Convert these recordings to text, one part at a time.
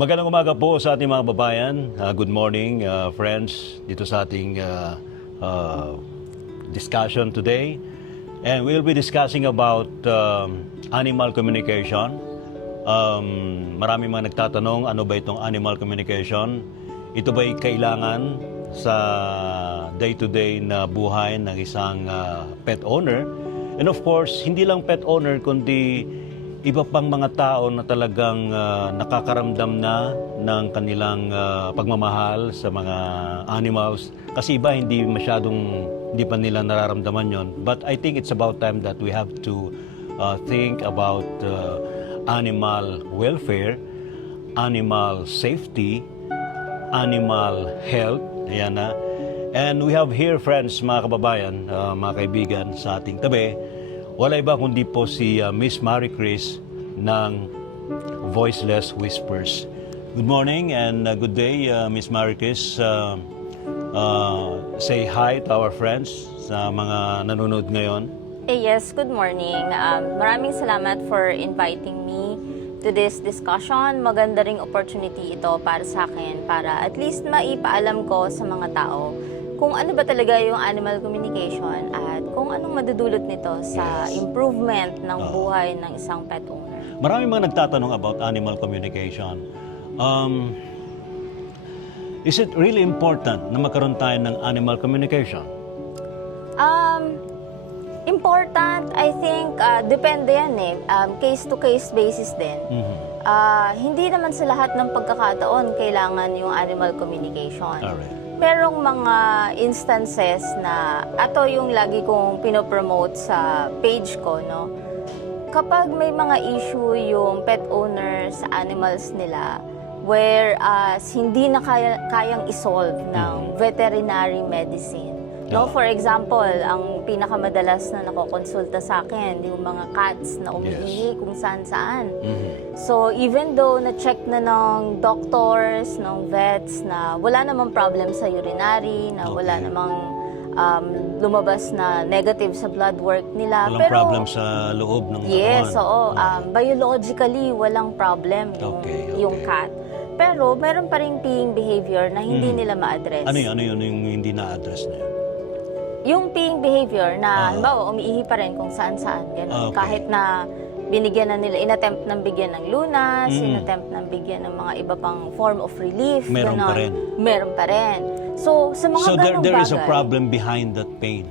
Magandang umaga po sa ating mga babayan. Good morning, friends, dito sa ating discussion today. And we'll be discussing about animal communication. Marami mga nagtatanong, ano ba itong animal communication? Ito ba'y kailangan sa day-to-day na buhay ng isang pet owner? And of course, hindi lang pet owner, kundi iba pang mga tao na talagang nakakaramdam na ng kanilang pagmamahal sa mga animals. Kasi iba hindi pa nila nararamdaman yon. But I think it's about time that we have to think about animal welfare, animal safety, animal health. Ayan na. And we have here, friends, mga kababayan, mga kaibigan sa ating tabi. Wala iba kundi po si Miss Marie Chris ng Voiceless Whispers. Good morning and good day, Miss Marie Chris. Say hi to our friends sa mga nanonood ngayon. Yes, good morning. Maraming salamat for inviting me to this discussion. Maganda ring opportunity ito para sa akin para at least maipaalam ko sa mga tao kung ano ba talaga yung animal communication at kung anong madudulot nito sa improvement ng buhay ng isang pet owner. Marami mga nagtatanong about animal communication. Is it really important na magkaroon tayo ng animal communication? Important, I think, depende yan eh. Case-to-case basis din. Hindi naman sa lahat ng pagkakataon kailangan yung animal communication. Alright. Merong mga instances na ato yung lagi kong pinopromote sa page ko, no? Kapag may mga issue yung pet owner sa animals nila, whereas hindi na kayang isolve ng veterinary medicine. No, for example, ang pinakamadalas na nakokonsulta sa akin, yung mga cats na umiihi kung saan-saan. So, even though na-check na ng doctors, ng vets, na wala namang problem sa urinary, na wala namang lumabas na negative sa blood work nila. Walang problem sa loob ng Yes, katawan. oo. Biologically, walang problem yung cat. Pero, meron pa rin peeing behavior na hindi nila ma-address. Ano yun yung hindi na-address na yun? Yung peeing behavior na, halimbawa, umiihi pa rin kung saan-saan, gano'n. Kahit na binigyan na nila, inattempt ng bigyan ng lunas, inattempt ng bigyan ng mga iba pang form of relief, Meron gano'n. pa rin. Meron pa rin. So, sa mga ganong there bagay, is a problem behind that pain.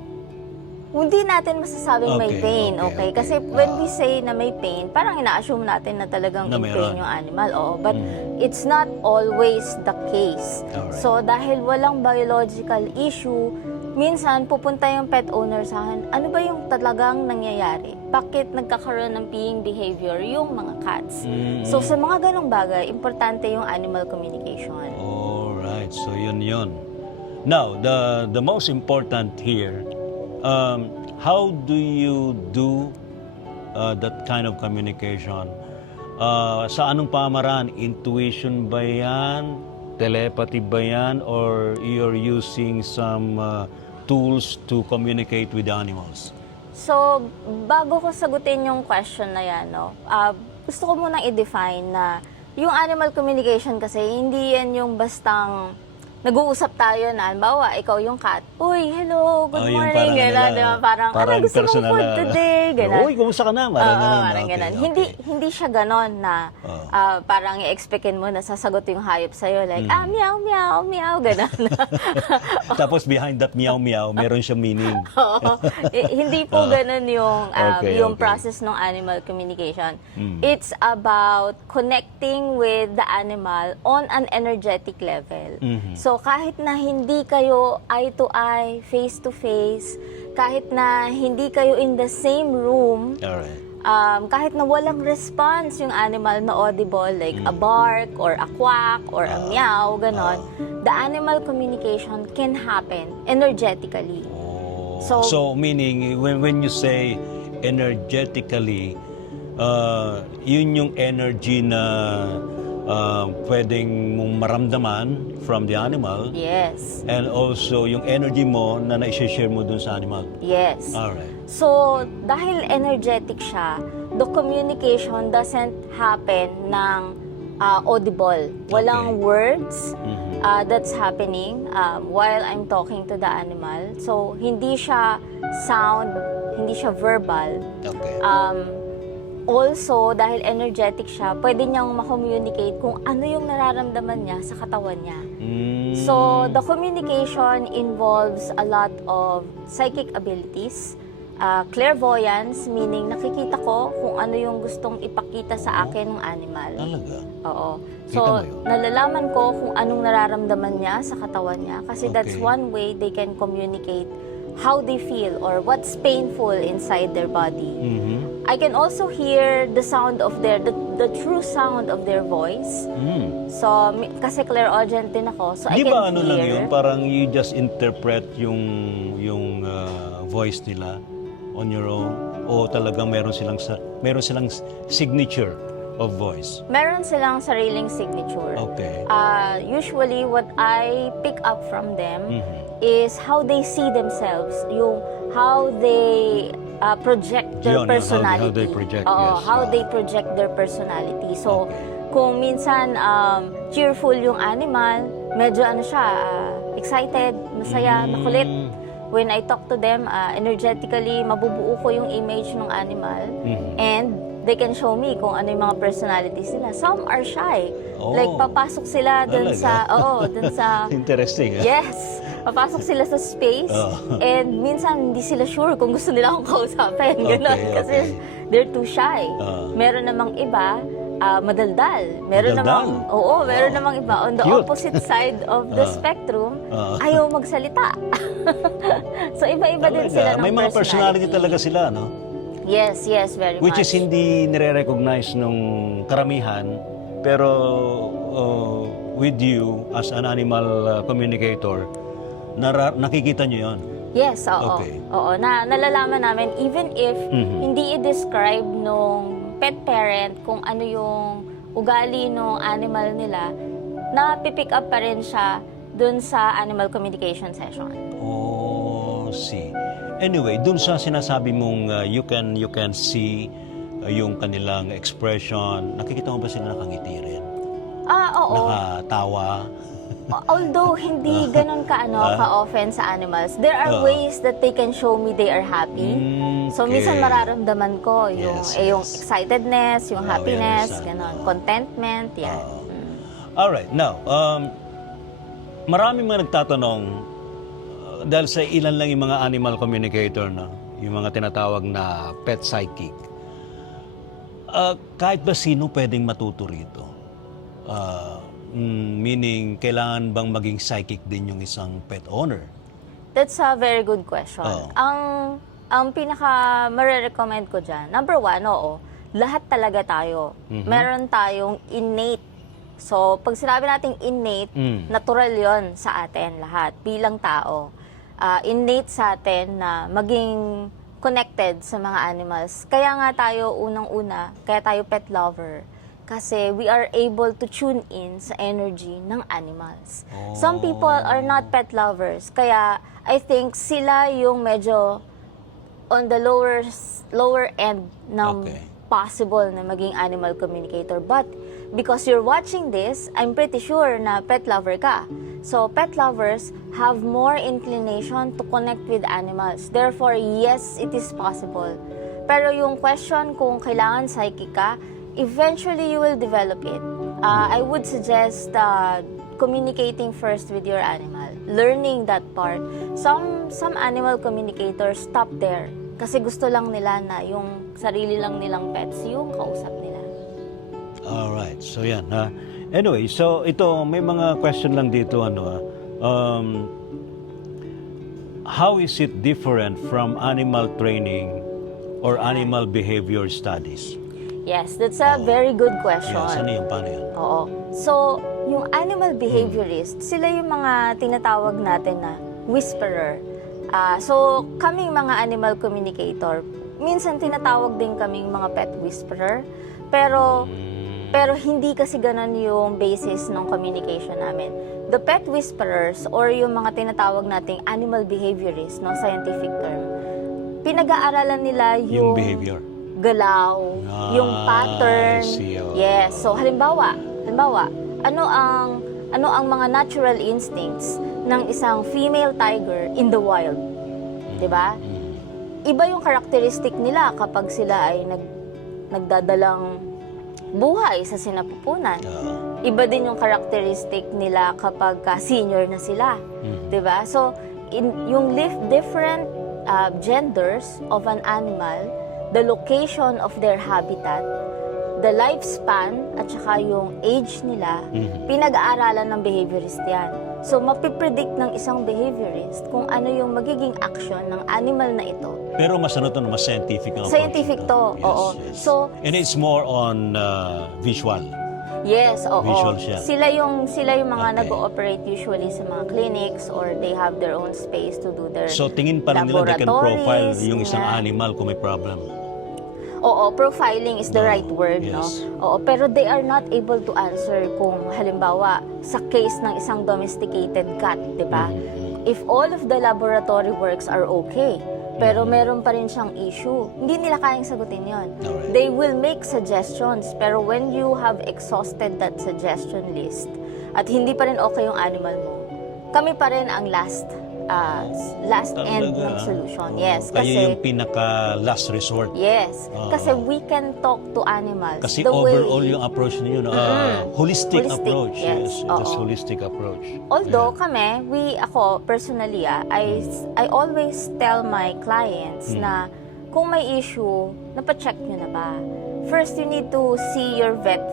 hindi natin masasabing may Okay, pain, okay. Kasi when we say na may pain, parang ina-assume natin na talagang Na in meron. pain yung animal. Oo, but it's not always the case. Alright. So, dahil walang biological issue, minsan pupunta yung pet owner sa akin, ano ba yung talagang nangyayari? Bakit nagkakaroon ng peeing behavior yung mga cats? So, sa mga ganong bagay, importante yung animal communication. Alright, so yun. Now, the most important here, how do you do that kind of communication? Sa anong pamaraan? Intuition ba yan? Telepathy ba yan? Or you're using some tools to communicate with the animals? So, bago ko sagutin yung question na yan, no, gusto ko munang i-define na yung animal communication kasi hindi yan yung bastang nag-uusap tayo na, halimbawa, ikaw yung cat. Uy, hello, good Yung morning, gano'n, diba? Parang, ano gusto mong personal food today, gano'n. Uy, kumusta ka na? Parang ganun. Parang Okay, ganun. okay. Hindi siya ganon na parang i-expectin mo na sasagot yung hayop sa'yo. Like, meow, meow, meow, ganon. Tapos behind that meow-meow, meron siyang meaning. Oo. Hindi po ganun yung Okay. process ng animal communication. It's about connecting with the animal on an energetic level. So kahit na hindi kayo eye to eye, face to face, kahit na hindi kayo in the same room, Alright. kahit na walang response yung animal na audible, like a bark or a quack or a meow, ganon, the animal communication can happen energetically. So meaning, when you say energetically, yun yung energy na pwedeng mong maramdaman from the animal. Yes. And also yung energy mo na na-share mo dun sa animal. Yes. Alright. So, dahil energetic siya, the communication doesn't happen ng audible. Walang Okay. words Mhm. that's happening while I'm talking to the animal. So, hindi siya sound, hindi siya verbal. Okay. Also, dahil energetic siya, pwede niyang ma-communicate kung ano yung nararamdaman niya sa katawan niya. Mm. So, the communication involves a lot of psychic abilities, clairvoyance, meaning nakikita ko kung ano yung gustong ipakita sa akin ng animal. Talaga? Oo. Kita So, mo yun? nalalaman ko kung anong nararamdaman niya sa katawan niya kasi that's Okay. one way they can communicate how they feel or what's painful inside their body. Mhm. I can also hear the sound of the true sound of their voice. Mm. So, kasi clairaudient din ako. So, I Di can ba ano lang hear. yun? Parang you just interpret yung voice nila on your own? O talagang meron silang signature of voice? Meron silang sariling signature. Okay. Usually, what I pick up from them Mhm. is how they see themselves, yung how they project their Yun, personality. how they project, Oo, yes. how they project their personality. So, Okay. kung minsan cheerful yung animal, medyo ano siya, excited, masaya, makulit. When I talk to them, energetically, mabubuo ko yung image ng animal Mhm. and they can show me kung ano yung mga personalities nila. Some are shy. Oh. Like, papasok sila dun Talaga? sa Interesting, ah. yes! Papasok sila sa space Oh. and minsan hindi sila sure kung gusto nila akong kausapin. Okay, Ganon. Kasi okay. they're too shy. Meron namang iba, madaldal. Meron Madaldal? namang, meron Wow. namang iba. On the Cute. opposite side of the spectrum, ayaw magsalita. So, iba-iba din Talaga? sila ng May mga personality talaga sila, no? Yes, very Which much. is hindi nire-recognize nung karamihan, pero with you as an animal communicator, nakikita nyo yon. Yes, oo. Okay. Oo, nalalaman namin even if Mhm. hindi i-describe nung pet parent kung ano yung ugali nung animal nila, napipick up pa rin siya dun sa animal communication session. Oh, see. Anyway, dun sa sinasabi mong you can see yung kanilang expression, nakikita mo ba sila nakangiti rin? Oo. Nakatawa? Although hindi ganun ka-often sa animals, there are ways that they can show me they are happy. So, Okay. minsan mararamdaman ko yung, Yes, yung yes. excitedness, yung We happiness, understand. ganon, contentment, yan. Alright, now, maraming mga nagtatanong dahil sa ilan lang yung mga animal communicator, no? Yung mga tinatawag na pet psychic. Kahit ba sino pwedeng matuto rito? Meaning, kailangan bang maging psychic din yung isang pet owner? That's a very good question. Oo. Ang pinaka marirecommend ko dyan, number one, oo, lahat talaga tayo. Meron tayong innate. So, pag sinabi nating innate, natural yon sa atin lahat, bilang tao. Innate sa atin na maging connected sa mga animals. Kaya nga tayo, unang-una, kaya tayo pet lover. Kasi we are able to tune in sa energy ng animals. Some people are not pet lovers. Kaya I think sila yung medyo on the lower end ng Okay. possible na maging animal communicator. But because you're watching this, I'm pretty sure na pet lover ka. So pet lovers have more inclination to connect with animals. Therefore, yes, it is possible. Pero yung question kung kailangan psychic ka, eventually you will develop it. I would suggest communicating first with your animal, learning that part. Some animal communicators stop there kasi gusto lang nila na yung sarili lang nilang pets yung kausap nila. Alright, so yan. Anyway, so ito, may mga question lang dito. How is it different from animal training or animal behavior studies? Yes, that's a very good question. Yes, ano yung paano yan? Oo. So, yung animal behaviorist, sila yung mga tinatawag natin na whisperer. So, kaming mga animal communicator, minsan tinatawag din kaming mga pet whisperer, pero hindi kasi ganun yung basis ng communication namin. The pet whisperers or yung mga tinatawag nating animal behaviorist, no, scientific term, pinag-aaralan nila Yung behavior. galaw, yung pattern. I see, oh. Yes. So, halimbawa, Halimbawa, ano ang mga natural instincts ng isang female tiger in the wild? 'Di ba? Iba yung characteristic nila kapag sila ay nagdadalang buhay sa sinapupunan. Iba din yung characteristic nila kapag senior na sila. 'Di ba? So, yung different genders of an animal, the location of their habitat, the lifespan, at saka yung age nila, pinag-aaralan ng behaviorist yan. So, mapipredict ng isang behaviorist kung ano yung magiging action ng animal na ito. Pero mas mas scientific ang approach Scientific nito. to, Yes, oo. yes. So, and it's more on visual. yes, oo. Visual siya. Sila yung mga Okay. nag-ooperate usually sa mga clinics or they have their own space to do their So tingin pa rin nila they can profile laboratories, yung isang ganyan. animal kung may problem. Oo, profiling is the right word, no? Yes. Oo, pero they are not able to answer kung halimbawa sa case ng isang domesticated cat, 'di ba? If all of the laboratory works are okay, pero meron pa rin siyang issue, hindi nila kayang sagutin 'yon. Alright. They will make suggestions, pero when you have exhausted that suggestion list at hindi pa rin okay yung animal mo, kami pa rin ang last end ng Talaga? solution. Yes, Kayo kasi yung pinaka last resort. yes, kasi we can talk to animals. Kasi the overall way, yung approach niyo, holistic Holistic, approach. yes. That's Oo. holistic approach. although ako personally, I always tell my clients na kung may issue, napacheck nyo na ba? First, you need to see your vet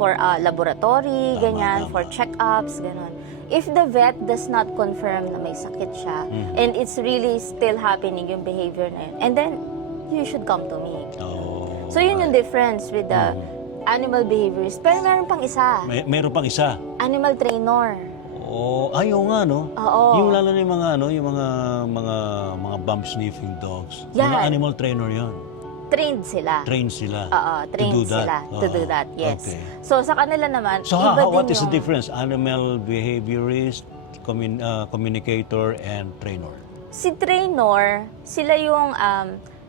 for a laboratory, Tama, ganyan, tama. for check-ups, ganon. If the vet does not confirm na may sakit siya, and it's really still happening yung behavior na yun, and then, you should come to me. Oh. So, yun yung difference with the animal behaviorist. Pero meron pang isa, Meron pang isa. animal trainer. Oh, ayaw nga no. Oo. Yung lalo na yung mga bump sniffing dogs. Yan. Mga animal trainer 'yon. Trained sila. Train sila. Oo, trained to do that. sila to do Oo. that, yes. Okay. So, sa kanila naman, So iba what din is the yung- difference? Animal behaviorist, communicator, and trainer. Si trainer, sila yung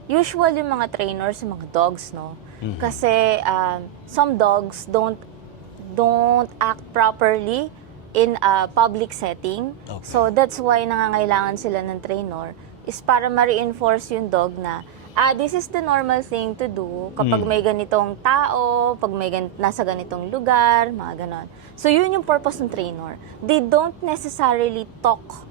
usual yung mga trainers sa mga dogs, no? Kasi some dogs don't act properly in a public setting. Okay. So that's why nangangailangan sila ng trainer is para ma-reinforce yung dog na this is the normal thing to do kapag may ganitong tao, pag may nasa ganitong lugar, mga ganon. So yun yung purpose ng trainer. They don't necessarily talk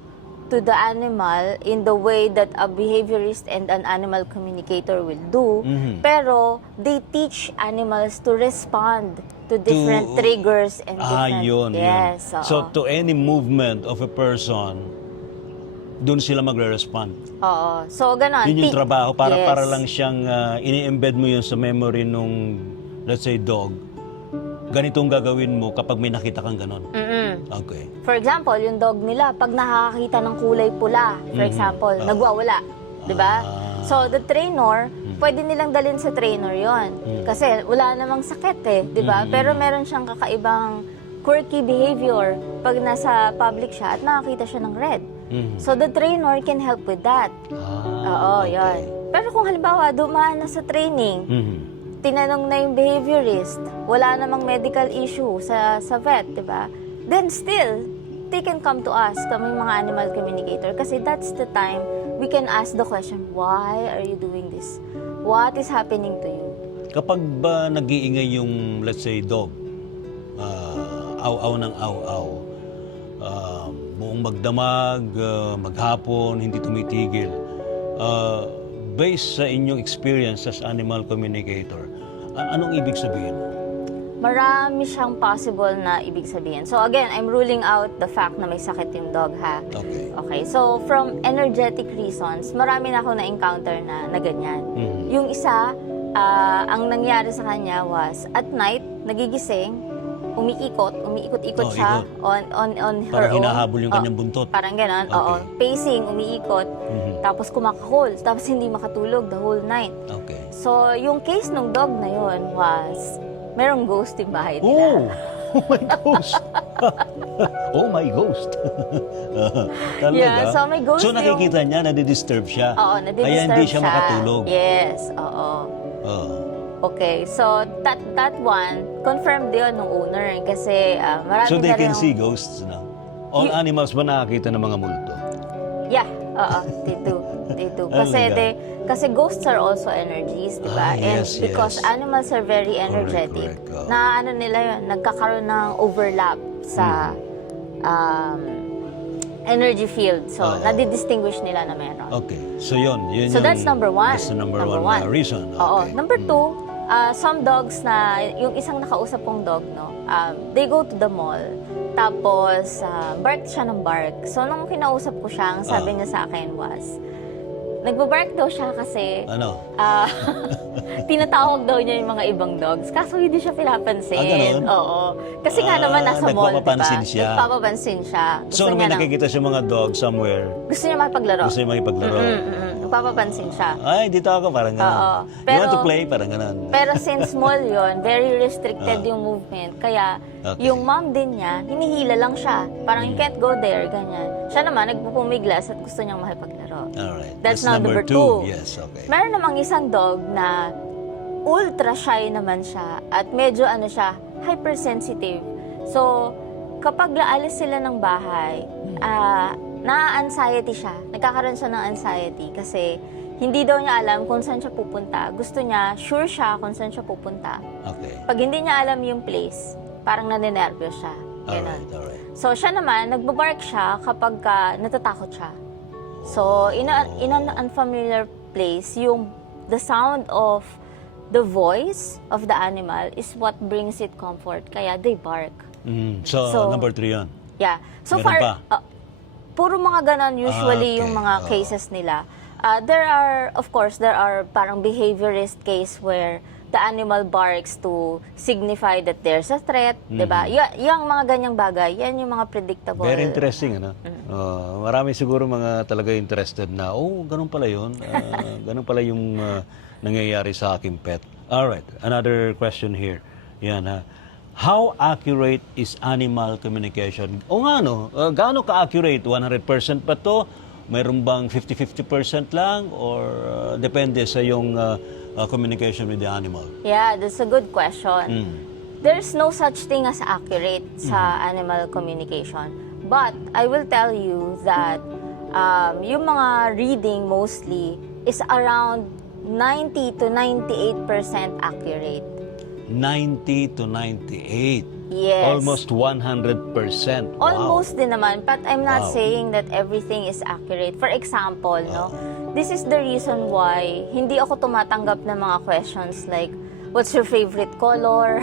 to the animal in the way that a behaviorist and an animal communicator will do, pero they teach animals to respond to different triggers and different... Yun. Yes, Yun. oo. So to any movement of a person, doon sila magre-respond. Oo. So, ganon. Yun yung trabaho para Yes. para lang siyang ini-embed mo yun sa memory nung let's say dog. Ganitong gagawin mo kapag may nakita kang ganon. Okay. For example, yung dog nila, pag nakakakita ng kulay pula, for example, nagwawala. Di ba? So, the trainer, pwede nilang dalhin sa trainer yon kasi wala namang sakit eh. Di ba? Pero meron siyang kakaibang quirky behavior pag nasa public siya at nakakita siya ng red. So, the trainer can help with that. Oo, yun. Pero kung halimbawa, dumaan na sa training, tinanong na yung behaviorist, wala namang medical issue sa vet, di ba? Then still, they can come to us, kaming mga animal communicator, kasi that's the time we can ask the question, why are you doing this? What is happening to you? Kapag ba nag-iingay yung let's say dog, aw-aw ng aw-aw, buong magdamag, maghapon, hindi tumitigil. Based sa inyong experience as animal communicator, anong ibig sabihin? Marami siyang possible na ibig sabihin. So again, I'm ruling out the fact na may sakit yung dog, ha? Okay. Okay, so from energetic reasons, marami na ako na-encounter na ganyan. Yung isa, ang nangyari sa kanya was, at night, nagigising, umiikot-ikot siya on her Parang own. hinahabol yung kanyang buntot. Parang gano'n, oo. Pacing, umiikot, tapos kumakahol, tapos hindi makatulog the whole night. Okay. So, yung case ng dog na yun was, merong ghost yung bahay nila. Oh! Oh my ghost! Oh my ghost! Talaga? Yeah, so may ghost So nakikita niya, nadidisturb siya. Oo, nadidisturb Kaya hindi siya makatulog. Yes, oo. Oh. Okay, so that one, confirmed yun ng owner kasi marami So they na rin can see ghosts now? All animals ba nakakita ng mga multo? Yeah, oo, they do. They do. Oh Kasi, my God. kasi ghosts are also energies, di ba? And Yes, because yes. animals are very energetic, correct. Oh. na ano nila yun, nagkakaroon ng overlap sa energy field. So, Oo. nadidistinguish nila na meron. Okay. So yun So yung- that's number one. That's the number one reason. Oo. Okay. Number two, some dogs na, yung isang nakausap kong dog, no, they go to the mall, tapos bark siya ng bark. So nung kinausap ko siya, ang sabi niya sa akin was, nagbabark daw siya kasi Ano? tinatawag daw niya yung mga ibang dogs. Kaso hindi siya pinapansin. Ganun? Oo. Kasi nga naman nasa mall, diba? nagpapapansin siya. Nagpapapansin siya. So, may nakikita siya mga dog somewhere, gusto niya makipaglaro. gusto niya makipaglaro. Nagpapapansin siya. Ay, dito ako, parang gano'n. Oo. You want to Pero- play? Parang gano'n. Pero since small yon, very restricted yung movement. Kaya Okay. yung mom din niya, hinihila lang siya. Parang you can't go there, ganyan. Siya naman, nagpupumiglas at gusto niyang makipaglaro. Alright. That's number two. Yes, okay. Meron namang isang dog na ultra shy naman siya at medyo ano siya, hypersensitive. So, kapag laalis sila ng bahay, na-anxiety siya. Nagkakaroon siya ng anxiety kasi hindi daw niya alam kung saan siya pupunta. Gusto niya, sure siya kung saan siya pupunta. Okay. Pag hindi niya alam yung place, parang naninervyo siya. Ganon. Alright. So, siya naman, nagbabark siya kapag natatakot siya. So, in an unfamiliar place, the sound of the voice of the animal is what brings it comfort. Kaya they bark. So, So, number 3 yun. Yeah. So Meron far, pa? puro mga ganon usually Okay. yung mga cases nila. There are parang behaviorist case where the animal barks to signify that there's a threat, di ba? Yung mga ganyang bagay, yan yung mga predictable. Very interesting, ano? Marami siguro mga talaga interested na, ganun pala yun. Ganun pala yung nangyayari sa aking pet. Alright, another question here. Yan, ha? How accurate is animal communication? O nga, no? Gaano ka-accurate? 100% ba to? Mayroon bang 50-50% lang? Or depende sa yung communication with the animal? Yeah, that's a good question. There's no such thing as accurate sa animal communication. But I will tell you that yung mga reading mostly is around 90 to 98% accurate. 90 to 98. Yes. Almost 100%. Wow. Almost din naman, but I'm not Wow. saying that everything is accurate. For example, no, this is the reason why hindi ako tumatanggap ng mga questions like, what's your favorite color?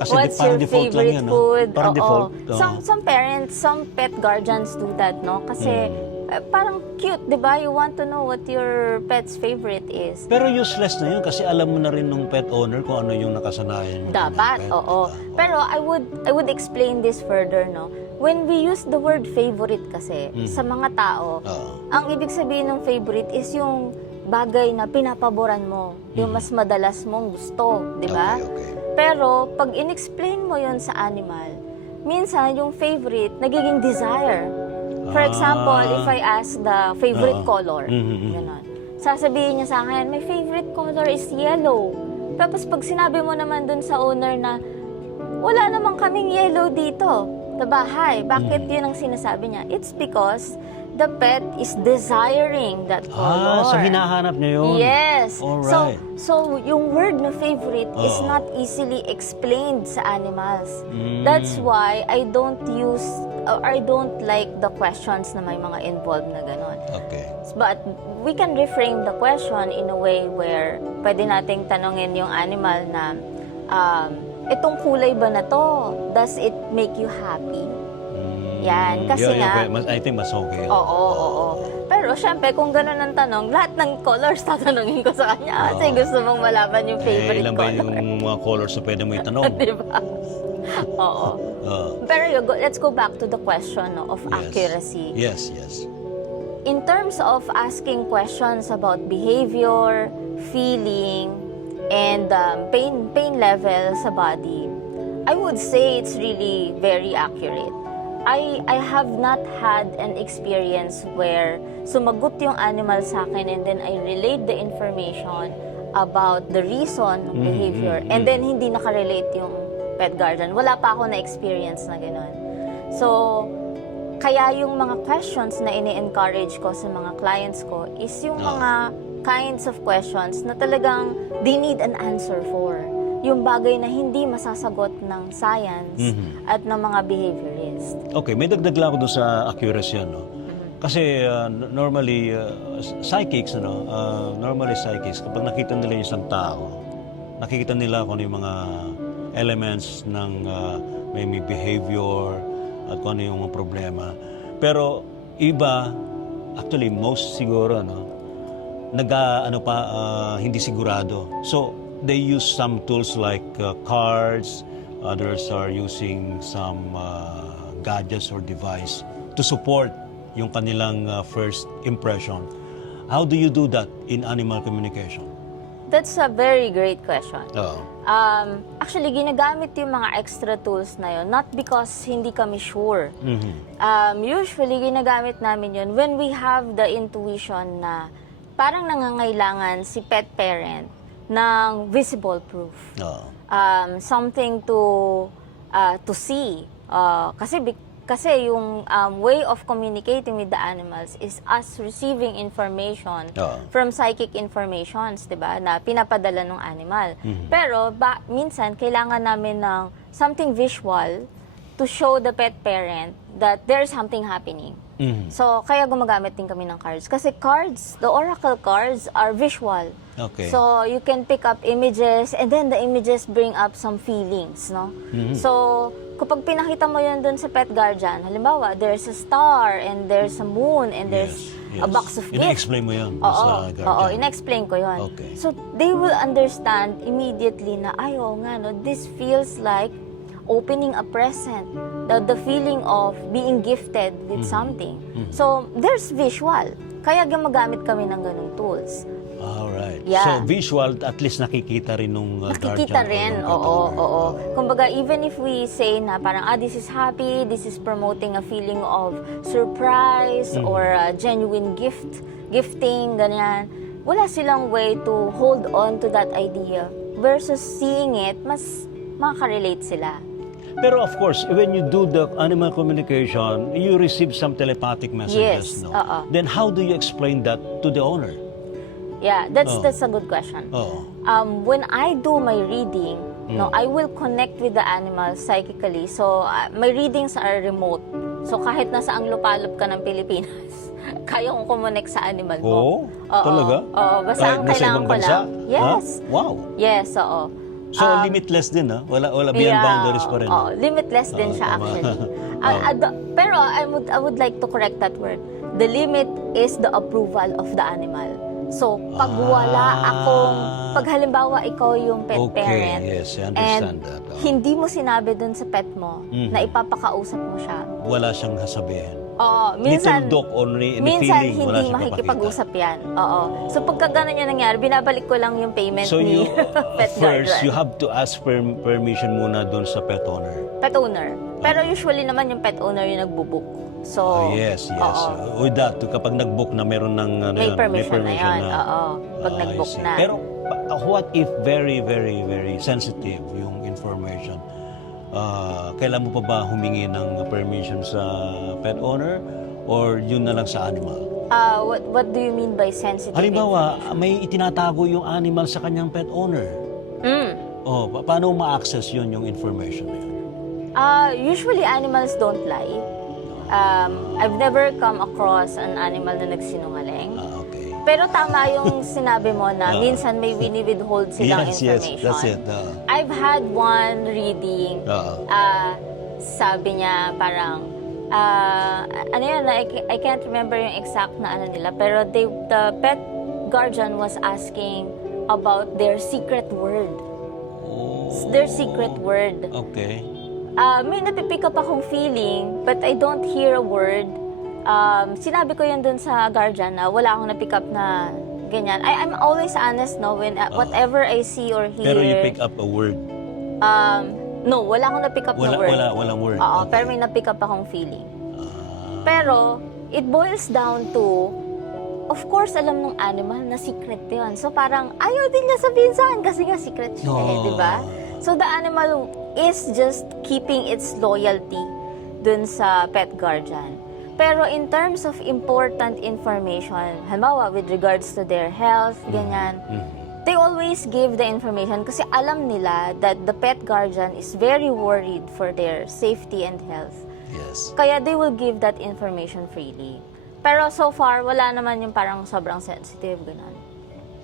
Kasi What's parang your default lang favorite yan, no? food? Parang Oo. default. Oo. Some parents, some pet guardians do that, no? Kasi parang cute, di ba? You want to know what your pet's favorite is. Pero useless na yun kasi alam mo na rin ng pet owner kung ano yung nakasanayan mo. Dapat, ng pet, oo. diba? Pero I would explain this further, no? When we use the word favorite kasi, sa mga tao, Oo. ang ibig sabihin ng favorite is yung bagay na pinapaboran mo, yung mas madalas mong gusto, di ba? Okay. Pero pag in-explain mo yon sa animal, minsan yung favorite nagiging desire. For example, if I ask the favorite color, ganon. Sasabihin niya sa akin, my favorite color is yellow. Tapos pag sinabi mo naman dun sa owner na, wala namang kaming yellow dito sa bahay. Bakit yun ang sinasabi niya? It's because the pet is desiring that color. So hinahanap niya yun? Yes. Alright. So yung word na favorite is not easily explained sa animals. That's why I don't like the questions na may mga involved na ganon. Okay. But we can reframe the question in a way where pwede nating tanongin yung animal na, itong kulay ba na to, does it make you happy? Yan, kasi nga... I think mas okay. Oo. Pero syempre, kung gano'n ang tanong, lahat ng colors tatanungin ko sa kanya. Kasi gusto mong malaman yung favorite ilan ba color. yung mga colors na pwede mo itanong? Diba? Oo. Pero let's go back to the question of accuracy. Yes. In terms of asking questions about behavior, feeling, and pain level sa body, I would say it's really very accurate. I have not had an experience where sumagot yung animal sa akin and then I relate the information about the reason ng behavior and then hindi nakarelate yung pet guardian. Wala pa ako na-experience na gano'n. So, kaya yung mga questions na ini-encourage ko sa mga clients ko is yung mga kinds of questions na talagang they need an answer for. Yung bagay na hindi masasagot ng science at ng mga behaviorist. Okay, may dagdag lang ako doon sa accuracy, no? Kasi normally, psychics, kapag nakita nila yung isang tao, nakikita nila kung ano yung mga elements ng may behavior at kung ano yung mga problema. Pero iba, actually, most siguro, no, hindi sigurado. So, they use some tools like cards, others are using some gadgets or device to support yung kanilang first impression. How do you do that in animal communication? That's a very great question. Oo. Actually, ginagamit yung mga extra tools na yun, not because hindi kami sure. Usually, ginagamit namin yun when we have the intuition na parang nangangailangan si pet parent ng visible proof. Oo. Something to see. Kasi yung way of communicating with the animals is us receiving information from psychic informations, 'di ba, na pinapadala ng animal. Pero minsan kailangan namin ng something visual to show the pet parent that there's something happening. So kaya gumagamit din kami ng cards kasi the oracle cards are visual. Okay. So you can pick up images and then the images bring up some feelings, no? So kapag pinakita mo yan doon sa pet guardian, halimbawa, there's a star, and there's a moon, and there's a box of gifts. Ina-explain mo yan sa guardian. Oo, ina-explain ko yun. Okay. So, they will understand immediately na, nga, no, this feels like opening a present. The feeling of being gifted with something. So, there's visual. Kaya gumagamit kami ng ganung tools. Alright. Yeah. So, visual, at least nakikita rin nung Nakikita rin, oo. Kumbaga, even if we say na parang, this is happy, this is promoting a feeling of surprise or genuine gifting, ganyan. Wala silang way to hold on to that idea versus seeing it, mas makakarelate sila. Pero of course, when you do the animal communication, you receive some telepathic messages, Yes, no? oo. Then how do you explain that to the owner? Yeah, that's a good question. Oo. When I do my reading, no, I will connect with the animal psychically. So, my readings are remote. So, kahit nasa ang lupalop ka ng Pilipinas, kaya kong kumonek sa animal mo. Oo? Talaga? Oo, basta Kahit ang nasa kailangan ibang ko bansa? lang. Yes. Ha? Wow. Yes, oo. So, limitless din, ha? Wala beyond boundaries pa rin. Oo, limitless din siya actually. Pero I would like to correct that word. The limit is the approval of the animal. So, pag pag halimbawa ikaw yung pet parent, yes, I and understand that. hindi mo sinabi dun sa pet mo na ipapakausap mo siya. Wala siyang sasabihin. Oo, minsan, Little dog or any minsan feeling, wala hindi siyang makikipag-usap yan. Oo. So, pagka ganun yung nangyari, binabalik ko lang yung payment So, ni pet first, guardian. you have to ask permission muna doon sa pet owner. Pet owner. Pero usually naman yung pet owner yung nagbubook. So, Yes. oo. With that, kapag nag-book na meron ng May permission na yan. Oo. Pag I nag-book see. na. Pero what if very, very, very sensitive yung information? Kailan mo pa ba humingi ng permission sa pet owner or yun na lang sa animal? What do you mean by sensitive? Halimbawa, may itinatago yung animal sa kanyang pet owner. Paano ma-access yun yung information na yun? Usually animals don't lie. I've never come across an animal na nagsinungaling. Okay. Pero tama yung sinabi mo na minsan may withhold silang information. Yes, that's it. I've had one reading. Sabi niya parang ano yun, I can't remember yung exact na ano nila, pero the pet guardian was asking about their secret word. Their secret word. Okay. May napipick up akong feeling, but I don't hear a word. Sinabi ko yun dun sa guardian na wala akong napick up na ganyan. I'm always honest, no, when whatever I see or hear. Pero you pick up a word? No, wala akong napick up na word. Walang word. Oo, Okay. pero may napick up akong feeling. Pero, it boils down to, of course, alam ng animal na secret yun. So parang, ayaw din niya sabihin sa akin kasi nga secret siya, di ba? So the animal is just keeping its loyalty dun sa pet guardian. Pero in terms of important information, halimbawa with regards to their health, ganyan, they always give the information kasi alam nila that the pet guardian is very worried for their safety and health. Yes. Kaya they will give that information freely. Pero so far, wala naman yung parang sobrang sensitive, ganun.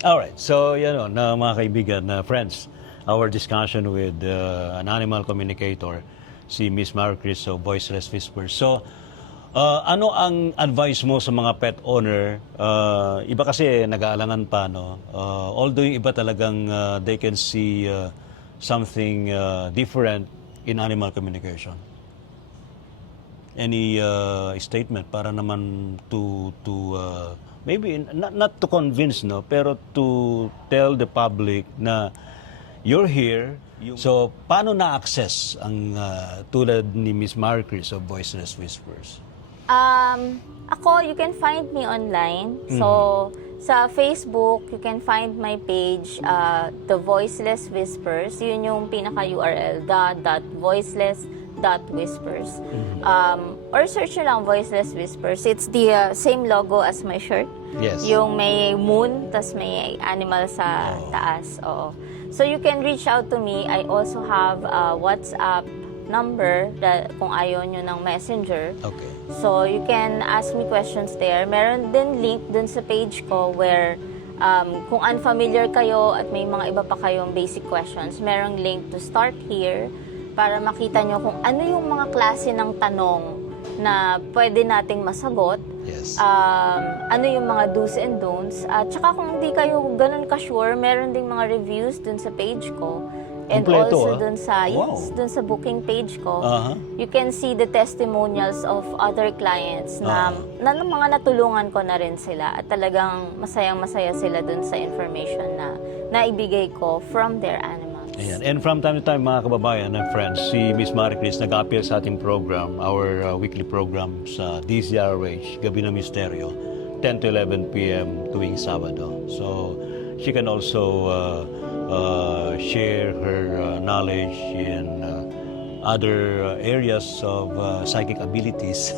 Alright, so na mga kaibigan, friends, our discussion with an animal communicator, si Miss Maricris of Voiceless Whispers. So, ano ang advice mo sa mga pet owner? Iba kasi nag-aalangan pa, no? Although yung iba talagang they can see something different in animal communication. Any statement para naman to maybe not to convince, no, pero to tell the public na you're here. So, paano na-access ang tulad ni Miss Maricris of Voiceless Whispers? Ako, you can find me online. So, sa Facebook, you can find my page, The Voiceless Whispers. Yun yung pinaka-URL, the.voiceless.whispers. Or search nyo lang Voiceless Whispers. It's the same logo as my shirt. Yes. Yung may moon, tas may animal sa taas. Oo. So, you can reach out to me. I also have a WhatsApp number kung ayaw nyo ng messenger. Okay. So, you can ask me questions there. Meron din link dun sa page ko where kung unfamiliar kayo at may mga iba pa kayong basic questions, merong link to start here para makita nyo kung ano yung mga klase ng tanong na pwede nating masagot. Yes. Ano yung mga do's and don'ts. At saka kung hindi kayo ganun ka-sure, meron ding mga reviews dun sa page ko. And Kompleto, also dun sa, Wow. yes, dun sa booking page ko, Uh-huh. you can see the testimonials of other clients na mga natulungan ko na rin sila at talagang masayang-masaya sila dun sa information na naibigay ko from their animals. Ayan. And from time to time, mga kababayan and friends, si Miss Maricris nag-appear sa ating program, our weekly program sa DZRH, Gabi ng Misteryo, 10 to 11 p.m. tuwing Sabado. So, she can also share her knowledge in other areas of psychic abilities.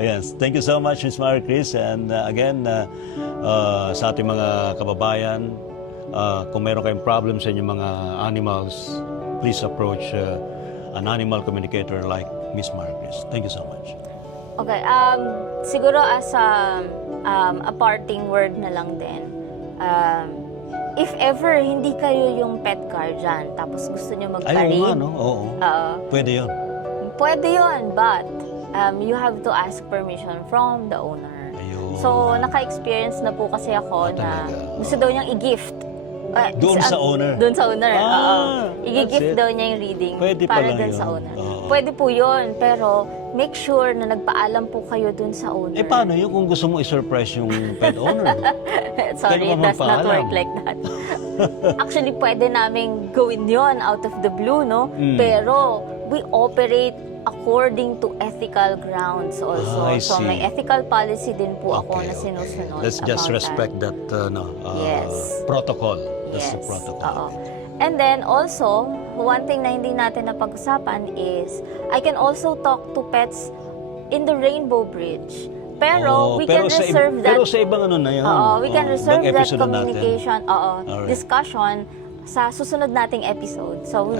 Ayan. Thank you so much, Ms. Maricris. And again, sa ating mga kababayan, kung meron kayong problem sa inyong mga animals, please approach an animal communicator like Ms. Maricris. Thank you so much. Okay, siguro as a parting word na lang din, if ever hindi kayo yung pet guardian tapos gusto nyo Ay, oo magparid, nga, no? Oo. Pwede yun. pwede yun, but you have to ask permission from the owner. Ayun. So, naka-experience na po kasi ako na talaga? gusto daw niyang i-gift. Doon sa owner? Doon sa owner, oo. that's I-gift it. daw niya yung reading Pwede para pala doon yun. sa owner. Oo. Pwede po yun, pero make sure na nagpaalam po kayo doon sa owner. Eh, paano yun kung gusto mo i-surprise yung pet owner? Sorry, Pwede it ba does not magpaalam? work like that. Actually, pwede namin gawin yon out of the blue, no? Pero, we operate according to ethical grounds also. I So, may see. ethical policy din po ako na Okay. sinusunod. Let's just about respect that, Yes. protocol. That's the Yes. protocol. Oo. And then also, one thing na hindi natin napag-usapan is, I can also talk to pets in the Rainbow Bridge. Pero, we can reserve that. Pero sa ibang ano na yun. Oo, we can reserve ibang that episode na natin. communication, Alright. discussion sa susunod nating episode. So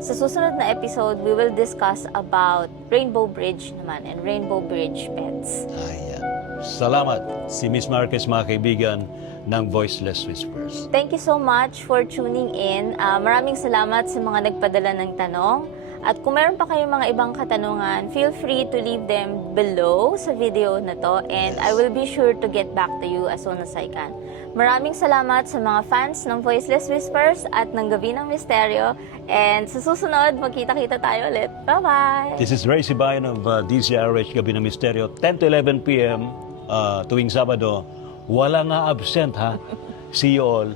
sa susunod na episode, we will discuss about Rainbow Bridge naman and Rainbow Bridge pets. Ayan. Salamat si Miss Marquez, mga kaibigan ng Voiceless Whispers. Thank you so much for tuning in. Maraming salamat sa mga nagpadala ng tanong. At kung meron pa kayong mga ibang katanungan, feel free to leave them below sa video na to and I will be sure to get back to you as soon as I can. Maraming salamat sa mga fans ng Voiceless Whispers at ng Gabi ng Misteryo. And sa susunod, magkita-kita tayo ulit. Bye-bye! This is Ray Sibayan of DZRH Gabi ng Misteryo, 10 to 11 p.m. Tuwing Sabado. Wala nga absent, ha? See you all.